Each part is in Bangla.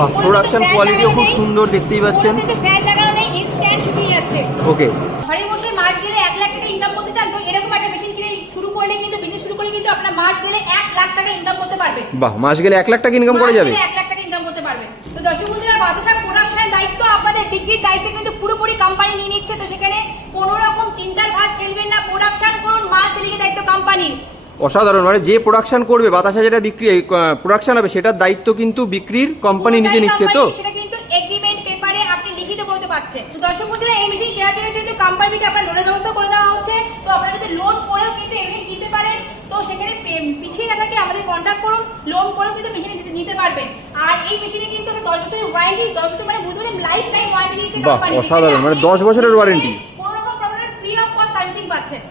বাহ, কোনো production কিন্তু fan quality ও লাগানো খুব সুন্দর দেখতেই পাচ্ছেন। ওকে মাস গেলে এক লাখ টাকা ইনকাম করতে চান তো এরকম একটা মেশিন কিনে শুরু করলে কিন্তু বিজনেস শুরু করলে কিন্তু আপনার মাস গেলে এক লাখ টাকা ইনকাম করতে পারবে। বাহ মাস গেলে এক লাখ টাকা ইনকাম করা যাবে? এক লাখ টাকা ইনকাম করতে পারবে। তো দর্শক বন্ধুরা বাতাসা প্রোডাকশনের দায়িত্ব আপনাদের ডিগ্রির দায়িত্ব কিন্তু পুরোপুরি কোম্পানি নিয়ে নিচ্ছে তো সেখানে কোনো রকম চিন্তার ভাস ফেলবেন না। প্রোডাকশন করুন মাল সেলিং দায়িত্ব কোম্পানির অসাধারণ। মানে যে প্রোডাকশন করবে বাতাসা যেটা বিক্রি প্রোডাকশন হবে সেটার দায়িত্ব কিন্তু বিক্রির কোম্পানি নিজে নিচ্ছে তো। সেটা কিন্তু এগ্রিমেন্ট পেপারে আপনি লিখিত বলতে পারছেন। তো দর্শক বন্ধুরা এই মেশিন কেনার জন্য কিন্তু কোম্পানি থেকে আপনার লোনের ব্যবস্থা করে দেওয়া হচ্ছে তো আপনারা যদি লোন করেও কিন্তু এমনি পারেন। তো সেখানে পিছিয়ে না থাকে আমাদের কন্ট্যাক্ট করুন লোন করেও কিন্তু মেশিনে নিতে- পারবেন। আর এই মেশিনে কিন্তু দশ বছরের ওয়ারেন্টি দশ বছর মানে বুঝতে লাইফ টাইম ওয়ারেন্টি দিয়েছে কোম্পানি অসাধারণ, মানে 10 বছরের warranty। কোনো রকম problem free of cost servicing পাচ্ছেন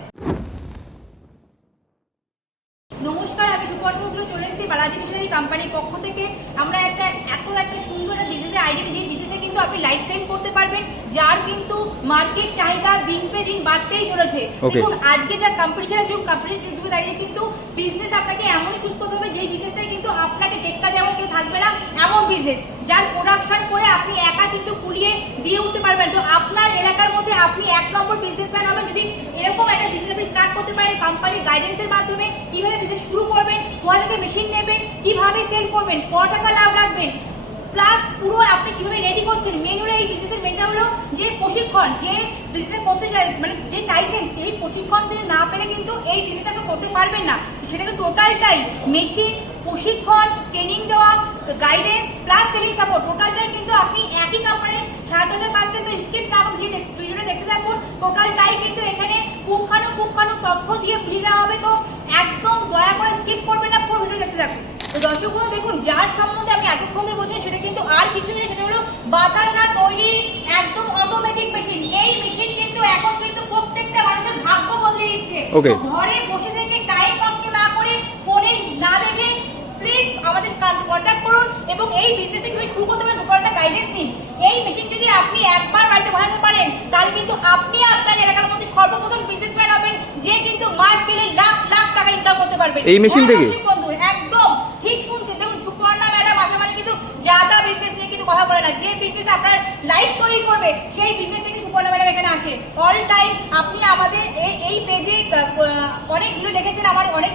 নমস্কার আমি সুপর্ণ রুদ্র চলে এসেছি বালাজি মিশনারি কোম্পানির পক্ষ থেকে আমরা একটা এত একটা সুন্দর একটা বিজনেসের আইডিয়া যে বিজনেসে কিন্তু আপনি লাইফ টাইম করতে পারবেন যার কিন্তু মার্কেট চাহিদা দিন পে দিন বাড়তেই চলেছে। দেখুন আজকে যা কম্পিটিশনের যুগ কম্পিটিশন যুগে দাঁড়িয়ে কিন্তু বিজনেস আপনাকে এমনই চুজ করতে হবে যেই বিজনেসটাই কিন্তু আপনাকে টেক্কা দেওয়া কেউ থাকবে না এমন বিজনেস যার প্রোডাকশন করে আপনি একা কিন্তু কুলিয়ে দিয়ে উঠতে পারবেন। তো আপনার এলাকার মধ্যে আপনি এক নম্বর বিজনেসম্যান হবেন। যদি এরকম একটা বিজনেস আপনি স্টার্ট করতে পারেন কোম্পানির গাইডেন্সের মাধ্যমে কীভাবে বিজনেস শুরু করবেন কোথা থেকে মেশিন নেবেন কীভাবে সেল করবেন ক টাকা লাভ রাখবেন প্লাস পুরো আপনি কীভাবে রেডি করছেন? মেন এই বিজনেসের মেনটা হলো যে প্রশিক্ষণ, যে বিজনেস করতে চাই মানে যে চাইছেন, সেই প্রশিক্ষণ থেকে না পেলে কিন্তু এই বিজনেস আপনি করতে পারবেন না। সেটাকে টোটালটাই মেশিন প্রশিক্ষণ ট্রেনিং দেওয়া গাইডেন্স প্লাস সেলিং সাপোর্ট টোটালটাই কিন্তু আপনি একই কোম্পানির ছাত্রতে পারছেন। তো স্কিপ না ভিডিও ভিডিওটা দেখতে থাকুন। টোটালটাই কিন্তু এখানে পুঙ্খানু পুঙ্খানু তথ্য দিয়ে বুঝিয়ে দেওয়া হবে। তো একদম দয়া করে স্কিপ করবেন না, পুরো ভিডিও দেখতে থাকুন। তো দর্শক বন্ধু দেখুন যার সম্বন্ধে আমি এতক্ষণ ধরে বলছি সেটা কিন্তু আর কিছুই না সেটা হলো বাতাসা তৈরির একদম অটোমেটিক মেশিন এই মেশিন কিন্তু এখন কিন্তু প্রত্যেকটা মানুষের ভাগ্য বদলে দিচ্ছে. ঘরে বসে থেকে টাইম নষ্ট না করে ফোনে না দেখে প্লিজ আমাদের কন্ট্যাক্ট করুন এবং এই বিজনেসে কীভাবে শুরু করতে পারেন একটা গাইডেন্স নিন এই মেশিন যদি আপনি একবার বাড়িতে বানাতে পারেন তাহলে কিন্তু আপনি আপনার এলাকার মধ্যে সর্বপ্রথম বিজনেসম্যান হবেন যে কিন্তু মাস গেলে লাখ লাখ টাকা ইনকাম করতে পারবেন এই হ্যাঁ, থেকে? দর্শক বন্ধু একদম ঠিক শুনছেন দেখুন সুপর্ণা ম্যাডাম আপনি মানে কিন্তু জাদা বিজনেস নিয়ে কিন্তু কথা বলে না। যে বিজনেস আপনার লাইফ তৈরি করবে, সেই বিজনেস থেকে সুপর্ণা ম্যাডাম এখানে আসে। অল টাইম আপনি আমাদের এই এই পেজে অনেক ভিডিও দেখেছেন, আমার অনেক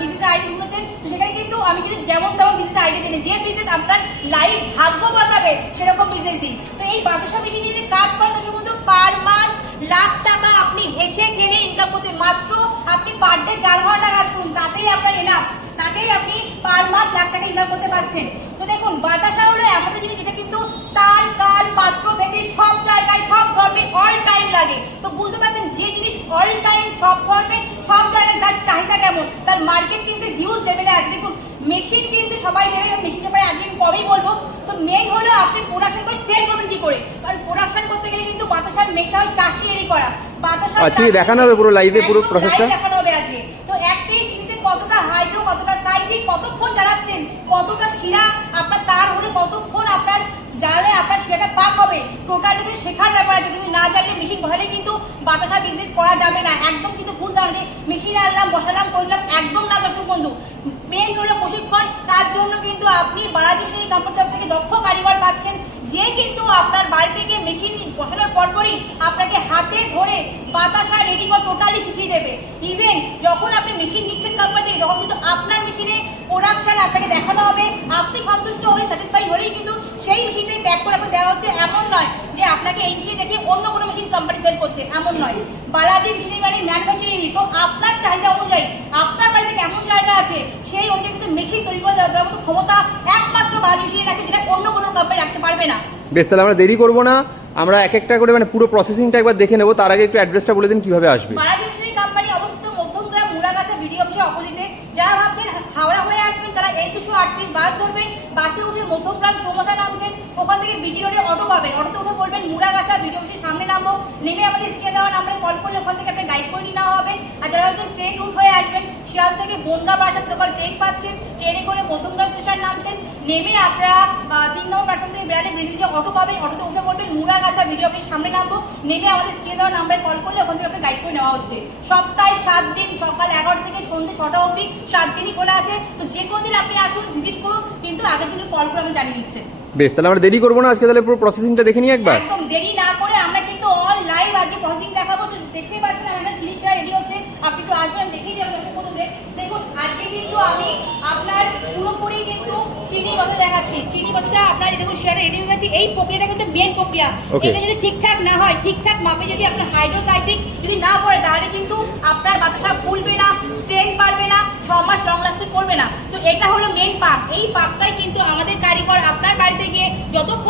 বিজনেস আইডি শুনেছেন। তো সেখানে কিন্তু আমি কিন্তু যেমন তেমন বিজনেস আইডি দিই। যে বিজনেস আপনার লাইফ ভাগ্য বদলাবে, সেরকম বিজনেস দিই। তো এই বাতাসা মেশিন নিয়ে কাজ করেন তার মধ্যে পার মান্থ লাখ টাকা আপনি হেসে খেলে ইনকাম করতে মাত্র আপনি পার ডে চার ঘণ্টা কাজ করুন, তাতেই আপনার এনাফ তাতেই আপনি পার মাস লাখ টাকা ইনকাম করতে পারছেন। তো দেখুন বাতাসা হলো এমন জিনিস যেটা কিন্তু স্থান কাল পাত্র ভেদে সব জায়গায় সব ধর্মে অল টাইম লাগে। তো বুঝতে পারছেন যে জিনিস অল টাইম সব ধর্মে সব জায়গায় তার চাহিদা কেমন? তার মার্কেট কিন্তু হিউজ লেভেলে আছে। দেখুন মেশিন কিন্তু সবাই দেবে মেশিনের পরে আগে আমি কবেই বলব তো মেন হলো আপনি প্রোডাকশন করে সেল করবেন কি করে? কারণ প্রোডাকশন করতে গেলে কিন্তু বাতাসার মেঘটা হয় চাষি রেডি করা। বাতাসা আজকে দেখানো হবে পুরো এ পুরো process টা? দেখানো হবে আজকে তো এক কেজি চিনিতে কতটা হাইড্রো কতটা সাইট্রিক কতক্ষণ জ্বালাচ্ছেন কতটা শিরা আপনার তার হলে কতক্ষণ আপনার জানালে আপনার শিরাটা পাক হবে? টোটাল যদি শেখার ব্যাপার আছে, যদি না জানলে মেশিন বসালে কিন্তু বাতাসা বিজনেস করা যাবে না। একদম কিন্তু ভুল ধারণা মেশিন আনলাম, বসালাম, করলাম, একদম না দর্শক বন্ধু। মেন হলো প্রশিক্ষণ, তার জন্য কিন্তু আপনি বালাজি তরফ থেকে দক্ষ কারিগর পাচ্ছেন। যে কিন্তু আপনার বাড়ি থেকে মেশিন বসানোর পরপরই আপনাকে হাতে ধরে বাতাসা রেডি করে টোটালি শিখিয়ে দেবে। ইভেন যখন আপনি মেশিন নিচ্ছেন কোম্পানি থেকে তখন কিন্তু আপনার মেশিনে প্রোডাকশান আপনাকে দেখানো হবে। আপনি সন্তুষ্ট হলে স্যাটিসফাই হলেই কিন্তু সেই মেশিনটাই প্যাক করে আপনাকে দেওয়া হচ্ছে। এমন নয় যে আপনাকে এই মেশিন দেখে অন্য কোনো মেশিন কোম্পানি সেল করছে। এমন নয়। বালাজি মেশিনের মানে ম্যানুফ্যাকচারিং তো আপনার চাহিদা অনুযায়ী আপনার বাড়িতে কেমন জায়গা আছে, সেই অনুযায়ী কিন্তু মেশিন তৈরি করে দেওয়ার মতো ক্ষমতা একমাত্র বালাজি মেশিনে রাখে যেটা অন্য কোনো কোম্পানি রাখতে পারবে না। বেশ তাহলে আমরা দেরি করব না। আমরা এক একটা করে মানে পুরো প্রসেসিংটা একবার দেখে নেব। তার আগে একটু অ্যাড্রেসটা বলে দিন কীভাবে আসবে? বালাজি মিশনারি কোম্পানি অবস্থিত মধ্যমগ্রাম মুড়াগাছা বিডিও অফিসের অপোজিটে যারা ভাবছেন হাওড়া হয়ে আসবেন তারা এই দুশো আটত্রিশ বাস ধরবেন। বাসে উঠে মধ্যমগ্রাম চৌমাথা নামছেন। ওখান থেকে রোডের অটো পাবেন। অটোতে উঠে বলবেন মুড়াগাছা বিডিও অফিসের সামনে নামবো নেমে আমাদের স্ক্রিনে দেওয়া নাম্বারে কল করলে ওখান থেকে আপনি গাইড করে নিয়ে নেওয়া হবে। আর যারা হচ্ছেন ট্রেন রুট হয়ে আসবেন শিয়াল থেকে বনগা বাসার লোকাল ট্রেন পাচ্ছেন। ট্রেনে করে মধ্যমগ্রাম স্টেশন নামছেন। নেমে আপনারা তিন নম্বর প্ল্যাটফর্ম থেকে বিরালি ব্রিজে যে অটো পাবেন অটোতে উঠে বলবেন মুড়াগাছা ভিডিও অফিসের সামনে নামবো। নেমে আমাদের স্ক্রিনে দেওয়া নাম্বারে কল করলে ওখান থেকে আপনি গাইড করে নেওয়া হচ্ছে। সপ্তাহে সাত দিন সকাল এগারো থেকে সন্ধ্যে ছটা অবধি সাত দিনই খোলা আছে। তো যে কোনো দিন আপনি আসুন ভিজিট করুন কিন্তু আগের দিনের কল করে আমি জানিয়ে দিচ্ছেন। বেশ তাহলে আমরা দেরি করব না আজকে তাহলে পুরো প্রসেসিংটা দেখে নিই একবার। একদম দেরি না করে আমরা কিন্তু অল লাইভ আজকে প্রসেসিং দেখাবো। তো দেখতেই পাচ্ছেন আমাদের জিনিসটা রেডি হচ্ছে। আপনি একটু আসবেন দেখেই যাবেন দর্শক বন্ধুদের দেখুন আজকে কিন্তু আমি আপনার পুরোপুরি কিন্তু চিনি বসা দেখাচ্ছি। চিনি বসা আপনার দেখুন শেয়ারে রেডি হয়ে গেছে। এই প্রক্রিয়াটা কিন্তু মেন প্রক্রিয়া. এটা যদি ঠিকঠাক না হয় ঠিকঠাক মাপে যদি আপনার হাইড্রোসাইট্রিক যদি না পড়ে তাহলে কিন্তু আপনার বাতাসা ফুলবে না স্ট্রেন পারবে না ছ মাস লং লাস্টিং করবে না। তো এটা হলো মেন পাক এই পাকটাই কিন্তু আমাদের কারিগর আপনার বাড়িতে গিয়ে যতক্ষণ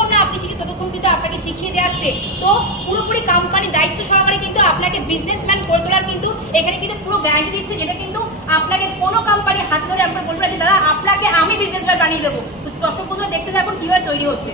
কিন্তু আপনাকে শিখিয়ে দিয়ে আসছে। তো পুরোপুরি কোম্পানি দায়িত্ব সহকারে কিন্তু আপনাকে বিজনেসম্যান করে তোলার কিন্তু এখানে কিন্তু পুরো গ্যারান্টি দিচ্ছে যেটা কিন্তু আপনাকে কোনো কোম্পানি হাতে ধরে আপনার বলবে না যে দাদা আপনাকে আমি বিজনেসম্যান বানিয়ে দেবো। দর্শক বন্ধুরা দেখতে থাকুন কীভাবে তৈরি হচ্ছে।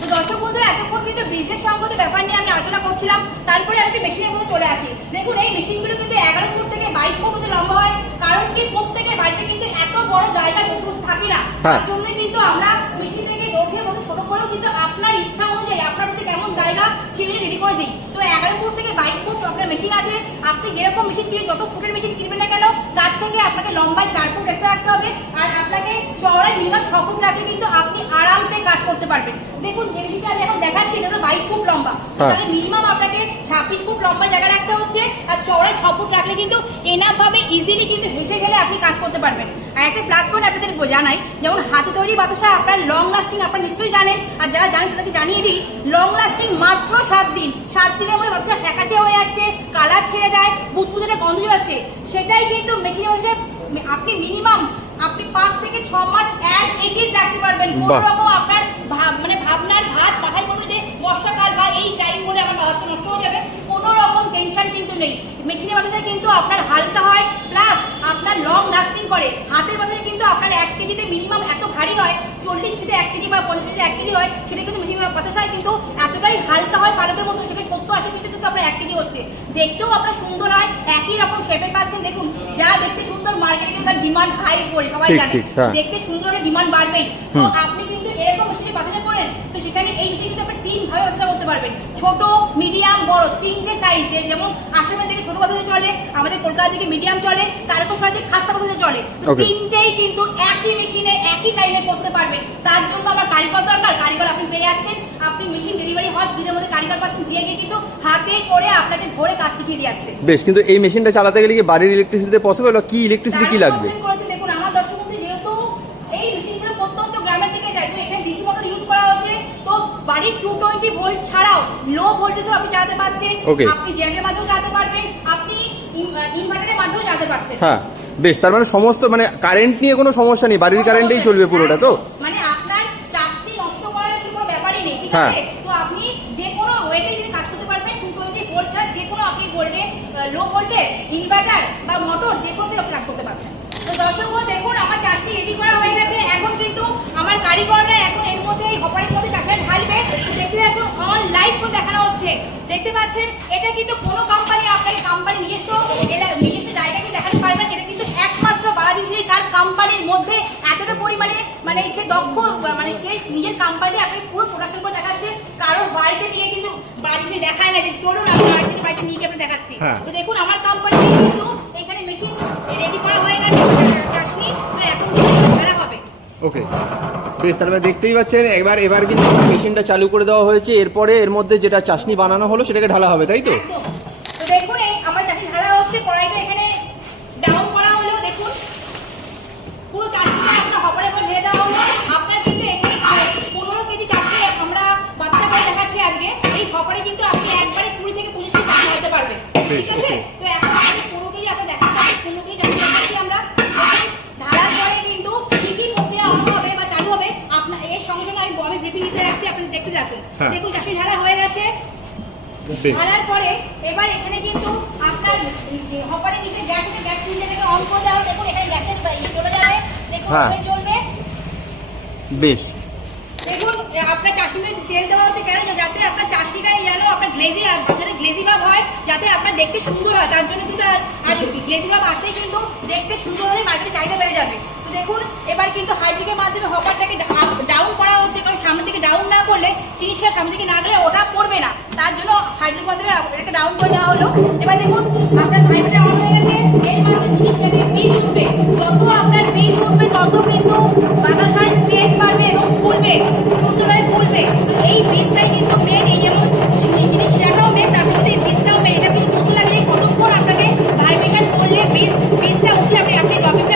তো দর্শক বন্ধুরা এতক্ষণ কিন্তু বিজনেস সংক্রান্ত ব্যাপার নিয়ে আমি আলোচনা করছিলাম। তারপরে আমি মেশিনের মধ্যে চলে আসি। দেখুন এই মেশিনগুলো কিন্তু এগারো ফুট থেকে বাইশ ফুট মধ্যে লম্বা হয়। কারণ কি প্রত্যেকের বাড়িতে কিন্তু এত বড় জায়গা থাকে না। হ্যাঁ। তার জন্যই কিন্তু আমরা মেশিনটাকে দৈর্ঘ্যের মধ্যে ছোট করেও কিন্তু আপনার ইচ্ছা অনুযায়ী আপনার প্রতি কেমন জায়গা সেগুলি রেডি করে দিই। এগারো ফুট থেকে বাইশ ফুট আপনার মেশিন আছে। আপনি যেরকম মেশিন কিনে যত ফুটের মেশিন কিনবেন না কেন তার থেকে আপনাকে লম্বায় চার ফুট এক্সট্রা রাখতে হবে। আর আপনাকে চওড়ায় মিনিমাম ছ ফুট রাখলে কিন্তু আপনি আরামসে কাজ করতে পারবেন। দেখুন যে মেশিনটা আমি এখন দেখাচ্ছি এটা হলো বাইশ ফুট লম্বা। হ্যাঁ। তাহলে মিনিমাম আপনাকে ছাব্বিশ ফুট লম্বা জায়গা রাখতে হচ্ছে। আর চওড়ায় ছ ফুট রাখলে কিন্তু এনাফভাবে ইজিলি কিন্তু হেসে গেলে আপনি কাজ করতে পারবেন। আর একটা প্লাস পয়েন্ট আপনাদের জানাই যেমন হাতে তৈরি বাতাসা আপনার লং লাস্টিং আপনারা নিশ্চয়ই জানেন। আর যারা জানেন তাদেরকে জানিয়ে দিই লং লাস্টিং মাত্র সাত দিন। সাত দিনের মধ্যে বাতাসা ফ্যাকাশে হয়ে যাচ্ছে কালার ছেড়ে দেয় বুটপুজোটা গন্ধ আসছে সেটাই কিন্তু মেশিনের মধ্যে আপনি মিনিমাম আপনি পাঁচ থেকে ছ মাস এক এগিয়ে রাখতে পারবেন। কোনো রকম আপনার ভাব মানে ভাবনার ভাঁজ মাথায় পড়বে যে বর্ষাকাল বা এই টাইম বলে আমার বাচ্চা নষ্ট হয়ে যাবে। কোনো রকম টেনশন কিন্তু নেই। মেশিনের বাতাসায় কিন্তু আপনার হালকা হয় প্লাস আপনার লং লাস্টিং করে। হাতের বাতাসে কিন্তু আপনার এক কেজিতে মিনিমাম এত ভারী হয় চল্লিশ পিসে এক কেজি বা পঞ্চাশ পিসে এক কেজি হয় সেটা কিন্তু মেশিনের বাতাসায় কিন্তু এতটাই হালকা হয় পালকের মতো সেখানে সত্তর আশি পিসে কিন্তু আপনার এক কেজি হচ্ছে। দেখতেও আপনার সুন্দর হয় একই রকম শেপের পাচ্ছেন। দেখুন যা দেখতে সুন্দর মার্কেটে কিন্তু তার ডিমান্ড হাই পড়ে সবাই জানে। হ্যাঁ। দেখতে সুন্দর হলে ডিমান্ড বাড়বেই। তো আপনি এরকম বাতাসা করেন তো সেখানে এই কিন্তু আপনি করতে পারবেন। ছোট মিডিয়াম বড় তিনটে সাইজ যেমন আসামের থেকে ছোট চলে আমাদের কলকাতা থেকে মিডিয়াম চলে থেকে খাস্তা চলে। তিনটেই কিন্তু একই মেশিনে একই টাইমে করতে পারবেন। তার জন্য আমার কারিগর দরকার। কারিগর আপনি পেয়ে যাচ্ছেন। আপনি মেশিন ডেলিভারি হওয়ার দিনের মধ্যে কারিগর পাচ্ছেন দিয়ে গিয়ে কিন্তু হাতে করে আপনাকে ধরে কাজ শিখিয়ে দিয়ে আসছে। বেশ কিন্তু এই মেশিনটা চালাতে গেলে কি বাড়ির ইলেকট্রিসিটিতে পসিবল কি ইলেকট্রিসিটি কি লাগবে তার করেছে দেখুন আমার দর্শক বন্ধু যেহেতু এই মেশিনগুলো প্রত্যন্ত গ্রামের দিকে যায় তো এখানে ডিসি মোটর ইউজ করা হচ্ছে তো বাড়ির টু টোয়েন্টি ভোল্ট ছাড়াও লো ভোল্টেজও আপনি চালাতে পারছেন। আপনি জেনারেটের মাধ্যমেও চালাতে পারবেন। আপনি ইনভার্টারের মাধ্যমেও চালাতে পারছেন। হ্যাঁ বেশ তার মানে সমস্ত মানে কারেন্ট নিয়ে কোনো সমস্যা নেই বাড়ির কারেন্টেই চলবে পুরোটা তো? মানে আপনার চাষটি নষ্ট করার কোনো ব্যাপারই নেই ঠিক হ্যাঁ। আছে? তো আপনি যে কোনো ওয়েতে যদি কাজ করতে পারবেন টু টোয়েন্টি ভোল্ট ছাড়া যে কোনো আপনি ভোল্টে লো ভোল্টেজ ইনভার্টার বা মোটর যে কোনো আপনি কাজ করতে পারছেন। তো দর্শক দেখুন আমার চাষটি রেডি করা হয়ে গেছে। এখন কিন্তু আমার কারিগররা এখন এর মধ্যে এই হপারের মধ্যে চাষটা ঢালবে। দেখতে এখন অন লাইভ দেখানো হচ্ছে। দেখতে পাচ্ছেন এটা কিন্তু কোনো কোম্পানি আপনাকে কোম্পানি নিজস্ব নিজস্ব জায়গাকে দেখাতে পারবে না। এটা কিন্তু একমাত্র মিস্ত্রি তার কোম্পানির মধ্যে এতটা পরিমাণে মানে সে দক্ষ মানে সে নিজের কোম্পানি আপনি পুরো প্রোডাকশন করে দেখাচ্ছে। কারোর বাড়িতে নিয়ে কিন্তু মিস্ত্রি দেখায় না যে চলুন আপনি আরেকজনের বাড়িতে নিয়ে গিয়ে দেখাচ্ছি। হ্যাঁ। তো দেখুন আমার কোম্পানি কিন্তু এখানে মেশিন রেডি করা হয়ে গেছে। ওকে বেশ, তাহলে দেখতেই পাচ্ছেন, একবার, এবার কিন্তু মেশিনটা চালু করে দেওয়া হয়েছে। এরপরে এর মধ্যে যেটা চাশনি বানানো হলো, সেটাকে ঢালা হবে, তাই তো? তো দেখুন, এই আমার চাটনি ঢালা হচ্ছে, কড়াইটা এখানে ডাউন করা হলো দেখুন পুরো চাটনিটা আপনার হপারে করে ঢেলে দেওয়া হলো আপনার কিন্তু এখানে পনেরো কেজি চাটনি আমরা বাচ্চা করে দেখাচ্ছি আজকে এই হপারে কিন্তু আপনি একবারে কুড়ি থেকে পঁচিশ কেজি চাটনি হতে পারবে ঠিক আছে তো এখন আপনি পনেরো কেজি আপনার দেখাচ্ছি পনেরো কেজি চাটনি দেখাচ্ছি আমরা দেখুন, ঢালার পরে কিন্তু কি কি প্রক্রিয়া অন হবে বা চালু হবে আপনার এর সঙ্গে সঙ্গে আমি আমি ব্রিফিং দিতে আপনি দেখতে হ্যাঁ। দেখুন চাটনি ঢালা হয়ে গেছে। ঢালার পরে এবার এখানে কিন্তু আপনার হপারের নিচে গ্যাস গ্যাস সিলিন্ডারটাকে অন করে দেওয়া দেখুন এখানে গ্যাসের ইয়ে চলে যাবে। দেখুন হ্যাঁ। ওভেন জ্বলবে। বেশ। দেখুন আপনার চাটনিতে তেল দেওয়া হচ্ছে কেন? যাতে আপনার চাটনিটা যেন আপনার গ্লেজি যাতে গ্লেজি ভাব হয় যাতে আপনার দেখতে সুন্দর হয়। তার জন্য কিন্তু আর গ্লেজি ভাব আসলেই কিন্তু দেখতে সুন্দর হলে মার্কেটে চাহিদা বেড়ে যাবে। তো দেখুন এবার কিন্তু হাইড্রিকের মাধ্যমে হপারটাকে ডাউন না করলে জিনিসটা সামনে দিকে না গেলে ওটা পড়বে না। তার জন্য হাইড্রোল মাধ্যমে এটাকে ডাউন করে নেওয়া হলো। এবার দেখুন, আপনার ড্রাইভারটা অন হয়ে গেছে। এর মাধ্যমে জিনিসটা দিয়ে বীজ উঠবে। যত আপনার বীজ উঠবে, তত কিন্তু বাতাসার স্ট্রেন বাড়বে এবং ফুলবে সুন্দরভাবে ফুলবে তো এই বীজটাই কিন্তু মেন এই যেমন জিনিসটাও মেন তার মধ্যে এই বীজটাও মেন এটা কিন্তু বুঝতে লাগে কতক্ষণ আপনাকে ভাইব্রেশন করলে বীজ বীজটা উঠলে আপনি আপনি টপিকটা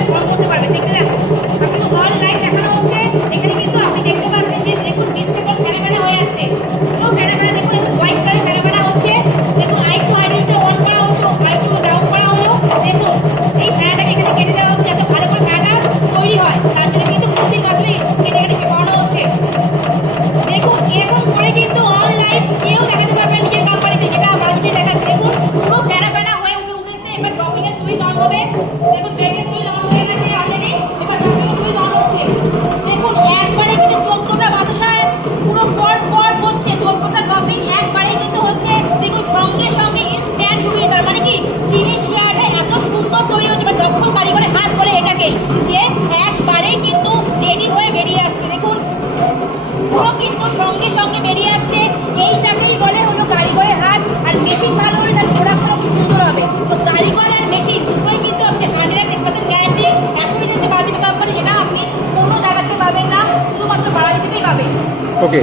ওকে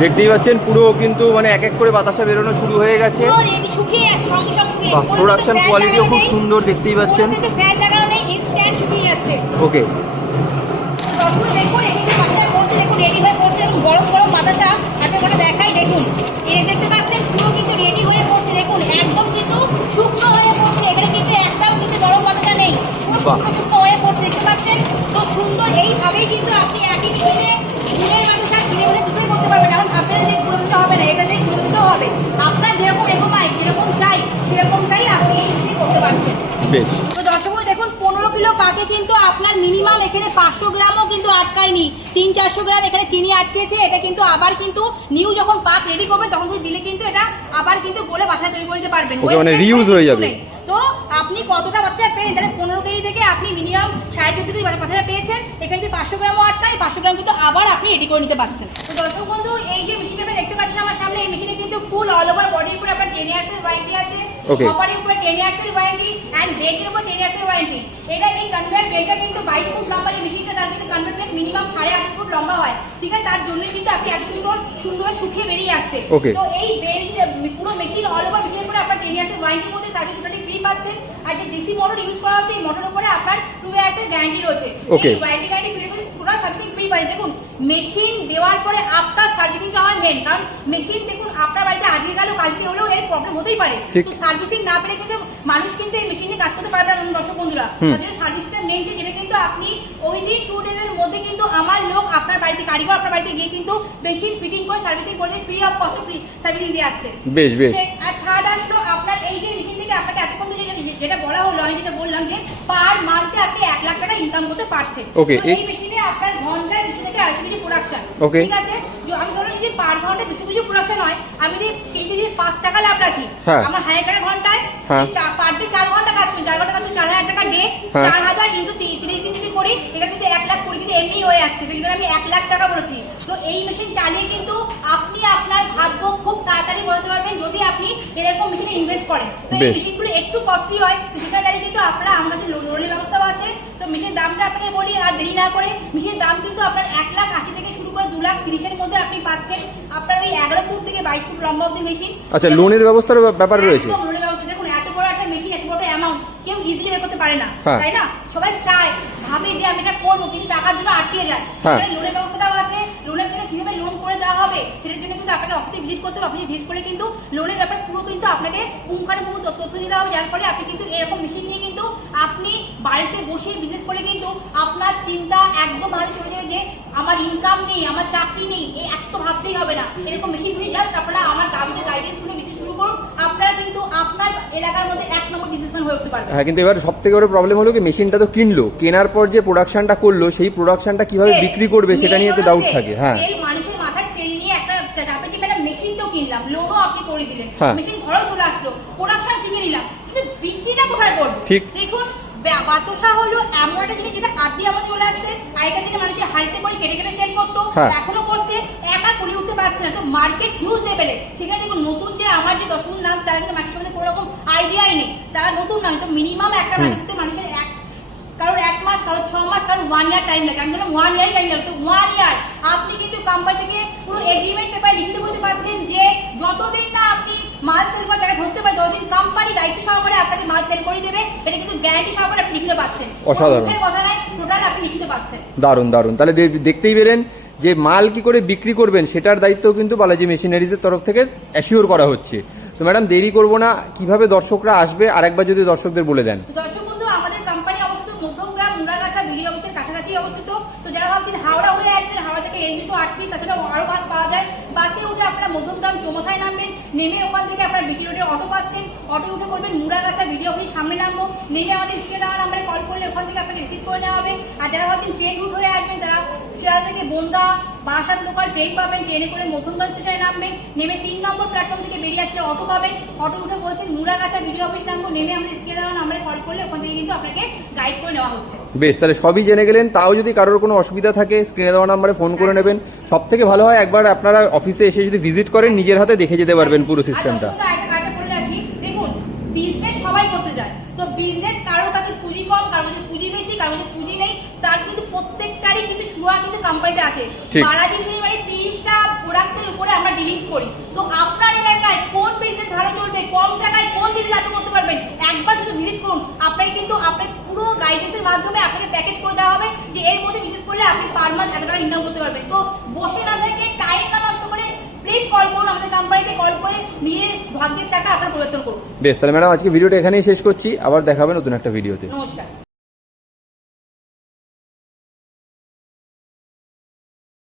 দেখতেই পাচ্ছেন পুরো কিন্তু মানে এক এক করে বাতাসা বেরোনো শুরু হয়ে গেছে। প্রোডাকশন কোয়ালিটিও খুব সুন্দর দেখতেই পাচ্ছেন। ওকে। বাহ। দেখতে পাচ্ছেন? তো সুন্দর এইভাবেই কিন্তু আপনি একই মিশনে গুড়ের বাতাসা কিনে বলে দুটোই করতে পারবেন যেমন আপনার যে গুঁড়ো হবে না এটা যে গুঁড়ো হবে। আপনার যেরকম রেকমাই যেরকম চাই সেরকমটাই আপনি করতে পারছেন। বেশ। তো দর্শক দেখুন পনেরো কিলো পাকে কিন্তু আপনার মিনিমাম এখানে পাঁচশো গ্রামও কিন্তু আটকায়নি। তিন চারশো গ্রাম এখানে চিনি আটকেছে এটা কিন্তু আবার কিন্তু নিউ যখন পাক রেডি করবে তখন কিন্তু দিলে কিন্তু এটা আবার কিন্তু গোলে বাসা তৈরি করে দিতে পারবেন। মানে reuse হয়ে যাবে। আপনি কতটা বাচ্চা পেলেন? তাহলে পনেরো কেজি থেকে আপনি মিনিমাম সাড়ে চোদ্দ কেজি বাচ্চা পেয়েছেন। এখানে যদি পাঁচশো গ্রামও আটকায় পাঁচশো গ্রাম কিন্তু আবার আপনি রেডি করে নিতে পারছেন। তো দর্শক বন্ধু এই যে মেশিনটা আপনি দেখতে পাচ্ছেন আমার সামনে এই মেশিনে কিন্তু ফুল অল ওভার বডির উপরে আপনার টেন ইয়ার্সের ওয়ারেন্টি আছে Okay. কপারের উপরে টেন ইয়ার্সের ওয়ারেন্টি অ্যান্ড বেগের উপর টেন ইয়ার্সের ওয়ারেন্টি এটা এই কনভার্ট বেগটা কিন্তু বাইশ ফুট লম্বা যে মেশিনটা তার কিন্তু কনভার্ট বেগ মিনিমাম সাড়ে আট ফুট লম্বা হয়। ঠিক আছে তার জন্যই কিন্তু আপনি এত সুন্দর সুন্দর শুকিয়ে বেরিয়ে আসছে। তো এই বেল পুরো মেশিন অল ওভার মেশিনের উপরে আপনার টেন ইয়ার্সের ওয়ারেন্টির মধ্যে সার্ভিস পাচ্ছেন। আর যে ডিসি মোটর ইউজ করা হচ্ছে এই মোটরের উপরে আপনার টু ইয়ার্সের গ্যারান্টি রয়েছে. এই ওয়ারেন্টি গ্যারান্টি পিরিয়ড পুরো সার্ভিসিং ফ্রি পাই দেখুন মেশিন দেওয়ার পরে আপনার সার্ভিসিংটা হয় মেন কারণ মেশিন দেখুন আপনার বাড়িতে আজকে গেল কালকে হলেও এর প্রবলেম হতেই পারে। তো সার্ভিসিং না পেলে কিন্তু মানুষ কিন্তু এই মেশিন নিয়ে কাজ করতে পারবে না দর্শক বন্ধুরা। তার জন্য সার্ভিসটা মেন যে যেটা কিন্তু আপনি ওই দিন টু ডেজ এর মধ্যে কিন্তু আমার লোক আপনার বাড়িতে কারিগর আপনার বাড়িতে গিয়ে কিন্তু মেশিন ফিটিং করে সার্ভিসিং করে free of cost free servicing দিয়ে আসছে। বেশ বেশ। আর থার্ড আসলো আপনার এই যে মেশিন থেকে আপনাকে এতক্ষণ যেটা- বলা হলো আমি যেটা বললাম যে পার মান্থে আপনি এক লাখ টাকা ইনকাম করতে পারছেন তো এই- মেশিনে আপনার ঘন্টায় দুশো থেকে আড়াইশো কেজি প্রোডাকশন Okay. ঠিক আছে আমি ধরুন যদি পার ঘন্টায় দুশো কেজি প্রোডাকশন হয় আমি যদি কেজি যদি পাঁচ টাকা লাভ রাখি হ্যাঁ। আমার হাজার টাকা ঘন্টায় হ্যাঁ। পার ডে চার ঘণ্টা কাজ করি চার ঘণ্টা কাজ চার হাজার টাকা ডে হ্যাঁ। চার হাজার ইন্টু তিরিশ দিন যদি করি এটা কিন্তু এক লাখ কুড়ি কিন্তু এমনি হয়ে যাচ্ছে আমি এক লাখ টাকা বলেছি তো এই মেশিন চালিয়ে কিন্তু আপনি আপনার ভাগ্য খুব তাড়াতাড়ি বলতে পারবেন যদি আপনি এরকম মেশিনে ইনভেস্ট করেন। তো এই মেশিনগুলো একটু কস্টলি হয় তো সেটা কিন্তু আপনারা আমাদের লোনের ব্যবস্থাও আছে। তো মেশিনের দামটা আপনাকে বলি আর দেরি না করে মেশিনের দাম কিন্তু আপনার এক লাখ আশি থেকে শুরু করে দু লাখ তিরিশের মধ্যে আপনি পাচ্ছেন। আপনার ওই এগারো ফুট থেকে বাইশ ফুট লম্বা অব্দি মেশিন আচ্ছা লোনের ব্যবস্থার ব্যাপার রয়েছে। লোনের ব্যবস্থা। দেখুন এত বড় একটা মেশিন এত বড় অ্যামাউন্ট কেউ ইজিলি বের করতে পারে না। হ্যাঁ। তাই না? সবাই চায়। ভাবে যে আমি এটা করব কিন্তু টাকার জন্য আটকে যায় হ্যাঁ। লোনের ব্যবস্থাটাও আছে। লোনের জন্য কীভাবে লোন করে দেওয়া হবে সেটার জন্য কিন্তু আপনাকে অফিসে ভিজিট করতে হবে। অফিসে ভিজিট করলে কিন্তু লোনের ব্যাপার পুরো কিন্তু আপনাকে পুঙ্খানুপুঙ্খ তথ্য তথ্য দিতে হবে। যার ফলে আপনি কিন্তু এরকম মেশিন নিয়ে কিন্তু আপনি বাড়িতে বসে বিজনেস করলে কিন্তু আপনার চিন্তা একদম হাতে চলে যাবে যে আমার ইনকাম নেই আমার চাকরি নেই এই এক তো ভাবতেই হবে না। এরকম মেশিন গুলি জাস্ট আপনারা আমার গাড়িতে গাইডেন্স শুনে বিজনেস শুরু করুন আপনারা কিন্তু আপনার এলাকার মধ্যে এক নম্বর বিজনেসম্যান হয়ে উঠতে পারবেন হ্যাঁ কিন্তু এবার সব থেকে বড় প্রবলেম হলো কি মেশিনটা তো কিনলো কেনার পর যে প্রোডাকশনটা করল সেই প্রোডাকশনটা কীভাবে বিক্রি করবে সেটা নিয়ে তো ডাউট থাকে হ্যাঁ মানুষের মাথায় সেল নিয়ে একটা চাপে কি ম্যাডাম মেশিন তো কিনলাম লোনও আপনি করে দিলেন হ্যাঁ। মেশিন ঘরেও চলে আসলো প্রোডাকশন শিখে নিলাম কিন্তু বিক্রিটা কোথায় করব ঠিক। দেখুন বাতাসা হলো এমন একটা জিনিস যেটা আদি আমার চলে আসছে। আগেকার দিনে মানুষের হাড়িতে করে কেটে কেটে সেল করতো হ্যাঁ। এখনও করছে একা করে উঠতে পারছে না। তো মার্কেট হিউজ লেভেলে সেখানে দেখুন নতুন যে আমার যে দশমীর নাম তারা কিন্তু মার্কেটের মধ্যে কোনো রকম আইডিয়াই নেই। তারা নতুন নয় তো মিনিমাম একটা মার্কেটে মানুষের এক কারোর এক মাস কারোর ছ মাস কারোর ওয়ান ইয়ার টাইম লাগে। আমি বললাম ওয়ান ইয়ার টাইম লাগে তো ওয়ান ইয়ার আপনি কিন্তু কোম্পানি থেকে পুরো এগ্রিমেন্ট পেপার লিখিত বলতে পারছেন যে যতদিন না আপনি মাল সেল করে জায়গায় ধরতে পারেন ততদিন কোম্পানি দায়িত্ব সহকারে আপনাকে মাল সেল করে দেবে এটা কিন্তু গ্যারান্টি সহকারে আপনি লিখিত পাচ্ছেন। অসাধারণ। কথা নাই টোটাল আপনি লিখিত পাচ্ছেন। দারুণ দারুণ। তাহলে দেখতেই পেরেন যে মাল কি করে বিক্রি করবেন সেটার দায়িত্ব কিন্তু বালাজি মেশিনারিজের তরফ থেকে অ্যাসিওর করা হচ্ছে। তো ম্যাডাম দেরি করব না কীভাবে দর্শকরা আসবে? আরেকবার যদি দর্শকদের বলে দেন। দর্শক বন্ধু আমাদের কোম্পানি অবস্থিত মধ্যমগ্রাম মুড়াগাছা অফিসের কাছাকাছি অবস্থিত। তো যারা ভাবছেন হাওড়া হয়ে আসবেন হাওড়া থেকে আটত্রিশ তাছাড়া আরও বাস পাওয়া যায়। বাসে উঠে আপনারা মধ্যমগ্রাম চৌমাথায় নামবেন। নেমে ওখান থেকে আপনারা বিটি রোডে অটো পাচ্ছেন, অটো উঠে বলবেন মুড়াগাছা ভিডিও অফিস সামনে নামবো। নেমে আমাদের স্ক্রিনে দেওয়া নাম্বারে কল করলে ওখান থেকে আপনাকে রিসিভ করে নেওয়া হবে। আর যারা ভাবছেন ট্রেন রুট হয়ে আসবেন, তারা শিয়াল থেকে বন্দা বাসার লোকাল ট্রেন পাবেন ট্রেনে করে মধ্যমগ্রাম স্টেশনে নামবেন নেমে তিন নম্বর প্ল্যাটফর্ম থেকে বেরিয়ে আসলে অটো পাবেন। অটো উঠে বলছেন মুরাগাছা বিডিও অফিস নামবো নেমে আমাদের স্ক্রিনে দেওয়া নাম্বারে কল করলে ওখান থেকে কিন্তু আপনাকে গাইড করে নেওয়া হচ্ছে। বেশ তাহলে সবই জেনে গেলেন। তাও যদি কারোর কোনো অসুবিধা থাকে স্ক্রিনে দেওয়া নাম্বারে ফোন করে নেবেন। সব থেকে ভালো হয় একবার আপনারা অফিসে এসে যদি ভিজিট করেন নিজের হাতে দেখে যেতে পারবেন পুরো সিস্টেমটা আর দর্শকদের আরেকটা- আরেকটা বলে রাখি, দেখুন বিজনেস সবাই করতে যায় তো বিজনেস কারোর কাছে পুঁজি কম কারোর কাছে পুঁজি বেশি কারোর কাছে পুঁজি নেই তার কিন্তু প্রত্যেকটারই কিন্তু কোম্পানিতে আছে। বালাজি ফিল্ম মানে তিরিশটা প্রোডাক্টসের উপরে আমরা ডিলিংস করি। তো আপনার এলাকায় কোন বিজনেস ভালো চলবে কম টাকায় কোন বিজনেস আপনি করতে পারবেন একবার শুধু ভিজিট করুন। আপনাকে কিন্তু আপনার পুরো গাইডেন্সের মাধ্যমে আপনাকে প্যাকেজ করে দেওয়া হবে যে এর মধ্যে বিজনেস করলে আপনি পার মান্থ এত টাকা ইনকাম করতে পারবেন। তো বসে না থেকে টাইম না নষ্ট করে প্লিজ কল করুন আমাদের কোম্পানিতে কল করে নিজের ভাগ্যের চাকা আপনার পরিবর্তন করুন। বেশ তাহলে ম্যাডাম আজকে ভিডিওটা এখানেই শেষ করছি। আবার দেখাবেন নতুন একটা ভিডিওতে নমস্কার।